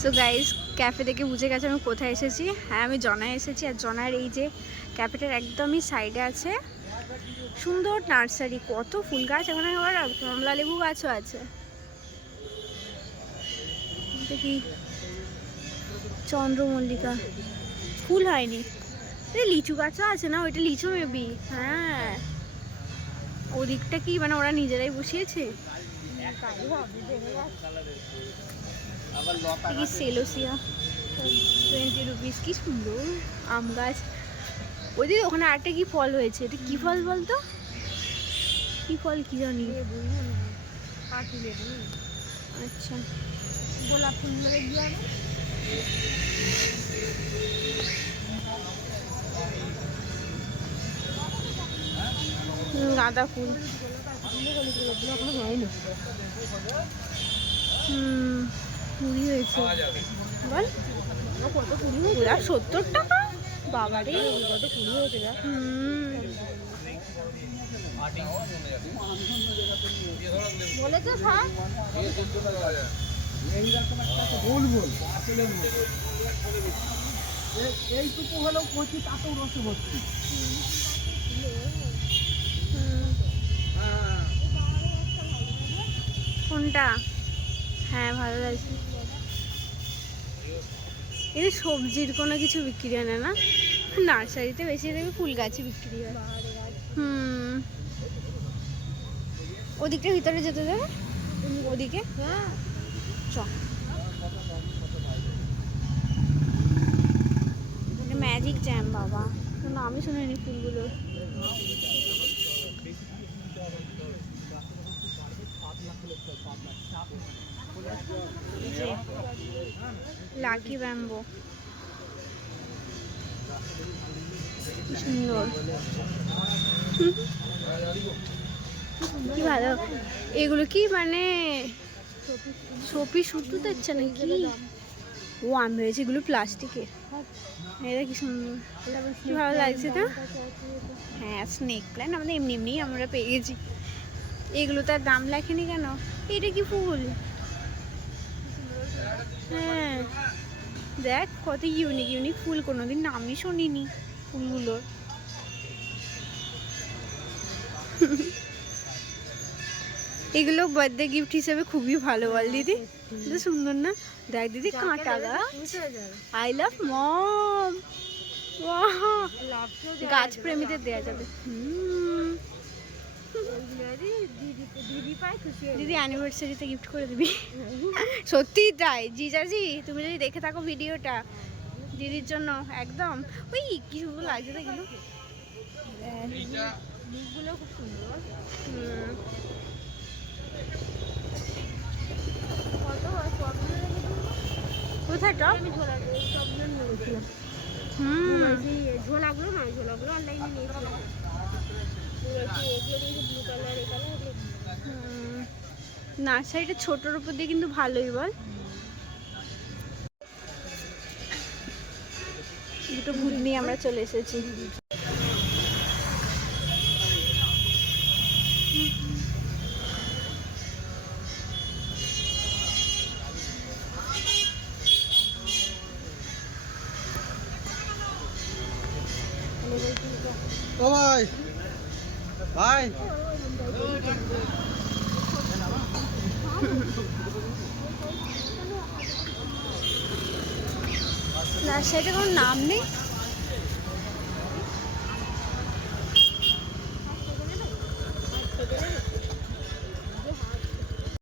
So guys, cafe দেখে বুঝে গেছে আমি কোথায় এসেছি। হ্যাঁ, আমি জনায় এসেছি। আর জনার এই যে ক্যাফেটার একদমই সাইডে আছে সুন্দর নার্সারি, কত ফুল গাছ, এখানে আবার কমলা লেবু গাছও আছে। দেখি চন্দ্রমল্লিকা ফুল হয়নি, লিচু গাছও আছে না, ওইটা লিচু মেবি। হ্যাঁ, ওদিকটা কি মানে ওরা নিজেরাই বসিয়েছে। সেলোসিয়া 20 রুপিস, কি সুন্দর আম গাছ। ওইদিকে ওখানে আরেকটা কি ফল হয়েছে, এটা কি ফল বলতো, কি ফল কি জানি। আচ্ছা, গোলাপ ফুল গাঁদা ফুল, কুড়ি হয়েছে বল, কত কুড়ি হয়েছে, 70 টাকা বাবারে, কত কুড়ি হয়েছে। বলেছে এইটুকু হলেও কচি, তাতেও রস ভর্তি। কোনটা? হ্যাঁ, ভালো লাগছে। এই সবজির কোনো কিছু বিক্রি হয় না, না নার্সারিতে বেশি দেখবে ফুল গাছই বিক্রি হয়। ওদিকটা ভিতরে যেতে দেবে, ওদিকে চ। ম্যাজিক জ্যাম বাবা, নামই শুনিনি ফুলগুলো। লাকি ব্যাম্বো সুন্দর, কি ভালো। এগুলো কি মানে শোপিস সুতো দিচ্ছে নাকি? ও আমি ভেবেছি এগুলো প্লাস্টিকের। এটা কি সুন্দর, কি ভালো লাগছে তো। হ্যাঁ, স্নেক প্ল্যান্ট আমাদের এমনি এমনি আমরা পেয়ে গেছি। এগুলো তার দাম লেখেনি কেন? এটা কি ফুল? হ্যাঁ দেখ কত ইউনিক ইউনিক ফুল, কোনোদিন নামই শুনিনি ফুলগুলোর। এগুলো বার্থডে গিফট হিসেবে খুবই ভালো, বল দিদি? সুন্দর না? দেখ দিদি, কাঁটা গাছ, আই লাভ মম, গাছ প্রেমীদের দেওয়া যাবে। দিদি অ্যানিভার্সারিতে গিফট করে দিবি। সত্যি তাই জিজাজি, তুমি যদি দেখে থাকো ভিডিওটা, দিদির জন্য একদম। ওই কি সুন্দর লাগছে দেখলো, মুখগুলো খুব সুন্দর। কোথায় টপ? ঝোলাগুলো নয়, ঝোলাগুলো অনলাইনে নিয়েছিলাম। নার্সারিটা ছোটোর উপর দিয়ে কিন্তু ভালোই, বল। দুটো ভূত নিয়ে আমরা চলে এসেছি। ও ভাই ভাই, নার্সারিটার কোনো নাম নেই।